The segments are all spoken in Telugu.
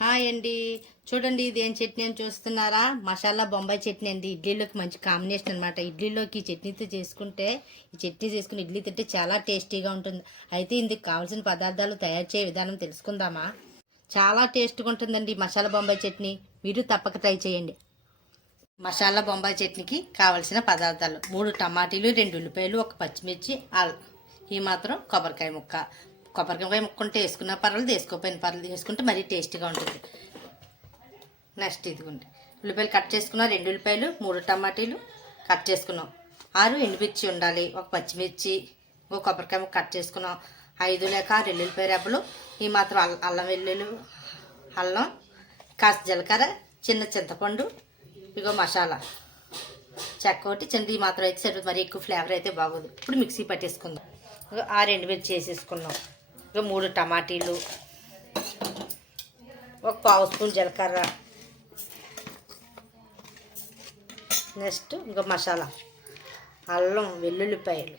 హాయ్ అండి. చూడండి ఇది ఏం చట్నీ అని చూస్తున్నారా? మసాలా బొంబాయి చట్నీ అండి. ఇడ్లీలోకి మంచి కాంబినేషన్ అనమాట ఇడ్లీలోకి ఈ చట్నీతో చేసుకుంటే ఈ చట్నీ చేసుకుని ఇడ్లీ తింటే చాలా టేస్టీగా ఉంటుంది. అయితే ఇందుకు కావాల్సిన పదార్థాలు తయారు చేయ విధానం తెలుసుకుందామా? చాలా టేస్ట్గా ఉంటుందండి మసాలా బొంబాయి చట్నీ. మీరు తప్పక ట్రై చేయండి. మసాలా బొంబాయి చట్నీకి కావలసిన పదార్థాలు. మూడు టమాటీలు రెండు ఉల్లిపాయలు ఒక పచ్చిమిర్చి ఆల్ ఈ మాత్రం కొబ్బరికాయ ముక్క. కొబ్బరికాయ ముక్కుంటే వేసుకున్న పర్వాలేదు వేసుకోపోయిన పర్వాలేదు వేసుకుంటే మరీ టేస్టీగా ఉంటుంది. నెక్స్ట్ ఇదిగోండి. ఉల్లిపాయలు కట్ చేసుకున్నాం రెండు ఉల్లిపాయలు మూడు టమాటీలు కట్ చేసుకున్నాం. ఆరు ఎండుమిర్చి ఉండాలి ఒక పచ్చిమిర్చి ఒక కొబ్బరికాయ ముక్క కట్ చేసుకున్నాం. ఐదు లేక ఆరు ఎల్లుల్లిపాయ రెబ్బలు ఈ మాత్రం అల్ల అల్లం వెల్లుల్లి అల్లం కాస్త జీలకర్ర చిన్న చింతపండు ఇగో మసాలా. చెక్క ఒకటి చిన్నది ఈ మాత్రం అయితే సరిపోతుంది మరి ఎక్కువ ఫ్లేవర్ అయితే బాగోదు. ఇప్పుడు మిక్సీ పట్టేసుకుందాం. ఆ రెండు మిర్చి వేసేసుకున్నాం. ఇంకా మూడు టమాటీలు ఒక పావు స్పూన్ జీలకర్ర. నెక్స్ట్ ఇంకా మసాలా. అల్లం వెల్లుల్లిపాయలు.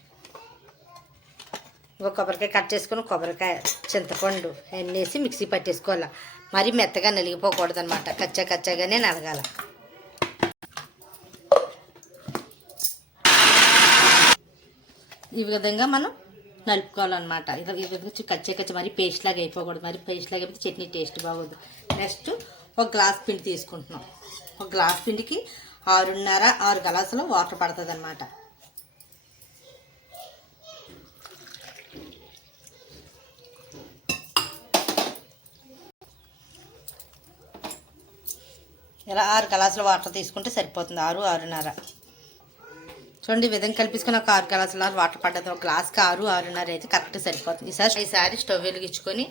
ఇంకో కొబ్బరికాయ కట్ చేసుకుని కొబ్బరికాయ చింతపండు అన్నీ వేసి మిక్సీ పట్టేసుకోవాలి. మరీ మెత్తగా నలిగిపోకూడదు అనమాట కచ్చా కచ్చాగానే నలగాల. ఈ విధంగా మనం నలుపుకోవాలన్నమాట. ఇది ఈ కచ్చే కచ్చ మరి పేస్ట్ లాగా అయిపోకూడదు. మరి పేస్ట్ లాగా అయిపోతే చట్నీ టేస్ట్ బాగోదు. నెక్స్ట్ ఒక గ్లాస్ పిండి తీసుకుంటున్నాం. ఒక గ్లాస్ పిండికి ఆరున్నర ఆరు గ్లాసులు వాటర్ పడుతుంది అనమాట ఇలా ఆరు గ్లాసుల వాటర్ తీసుకుంటే సరిపోతుంది. ఆరు ఆరున్నర. చూడండి ఈ విధంగా కలిపించుకుని ఒక ఆరు గ్లాసుల వాటర్ పడ్డది ఒక గ్లాస్కి ఆరు ఆరున్నర అయితే కరెక్ట్ సరిపోతుంది. ఈసారి ఈసారి స్టవ్ వెలిగించుకొని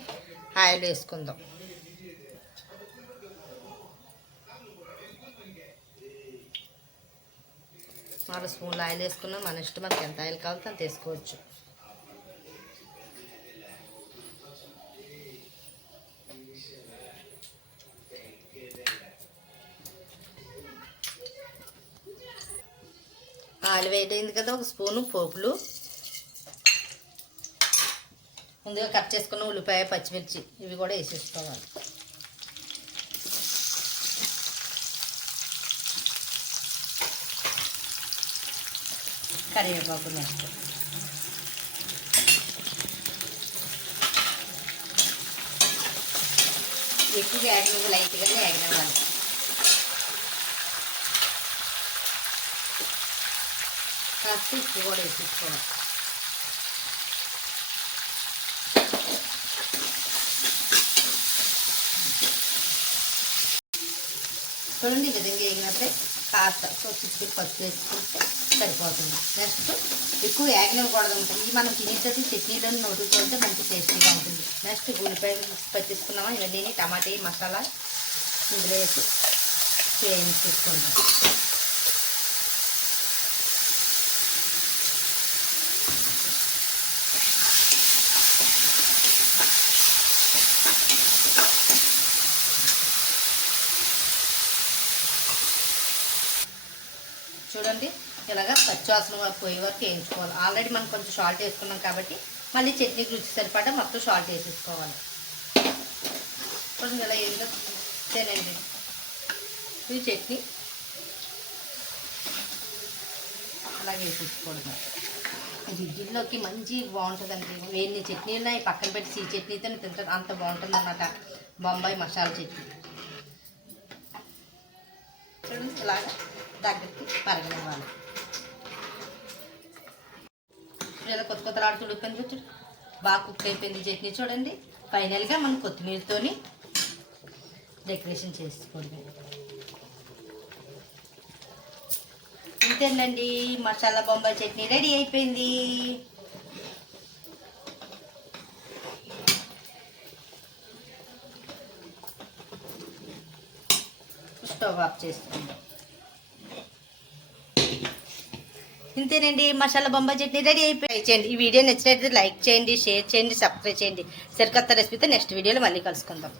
ఆయిల్ వేసుకుందాం. నాలుగు స్పూన్లు ఆయిల్ వేసుకున్నాం. మన ఇష్టం మనకి ఎంత ఆయిల్ కావాలో అంత వేసుకోవచ్చు. ఆయిల్ అయింది కదా ఒక స్పూను పోపులు. ముందుగా కట్ చేసుకున్న ఉల్లిపాయ పచ్చిమిర్చి ఇవి కూడా వేసేసుకోవాలి. కరివేపాకు నెక్స్ట్. ఎక్కువగా లైట్గా లైట్గానే యాగినవ్వాలి కాస్త ఉప్పు కూడా వేసేసుకోవాలి చూడండి ఈ విధంగా వేగినట్టే కాస్త చిట్టుకి పసుపు వేసుకుంటే సరిపోతుంది నెక్స్ట్ ఎక్కువ యాగనివ్వకూడదు ఉంటుంది ఇది మనం తినేటట్టు చట్నీలను నోటుకుంటే మంచి టేస్టీగా ఉంటుంది. నెక్స్ట్ ఉల్లిపాయలు పట్టించుకున్నామా? ఇవన్నీ టమాటా మసాలా ఇందులో వేసి వేయించుకుందాం చూడండి. ఇలాగ పచ్చివాసన పోయే వరకు వేయించుకోవాలి. ఆల్రెడీ మనం కొంచెం సాల్ట్ వేసుకున్నాం కాబట్టి మళ్ళీ చట్నీకి రుచి సరిపడా మొత్తం సాల్ట్ వేసేసుకోవాలి. చూడండి ఇలా ఏదో తినండి. ఇది చట్నీ అలాగే వేసేసుకోవడం ఇది ఇడ్లీలోకి మంచి బాగుంటుందండి. వేడిని చట్నీ పక్కన పెట్టి సీ చట్నీతో తింటారు. అంత బాగుంటుంది అన్నమాట బొంబాయి మసాలా చట్నీ. చూడండి ఇలాగా దగ్గరికి పరగనివ్వాలి. ఏదో కొత్త కొత్త ఆడుతూ ఉడిపోయింది చూడు బాగా కుక్ అయిపోయింది చట్నీ చూడండి. ఫైనల్గా మనం కొత్తిమీరతోని డెకరేషన్ చేసుకోవడమే ఇంతేనండి మసాలా బొంబాయి చట్నీ రెడీ అయిపోయింది. స్టవ్ ఆఫ్ చేసుకుందాం. ఇంతేనండి మసాలా బొంబాయి చట్నీ రెడీ అయిపోయి చేయండి. ఈ వీడియో నచ్చినట్లయితే లైక్ చేయండి షేర్ చేయండి సబ్స్క్రైబ్ చేయండి. సరికొత్త రెసిపీతో నెక్స్ట్ వీడియోలో మళ్ళీ కలుసుకుందాం.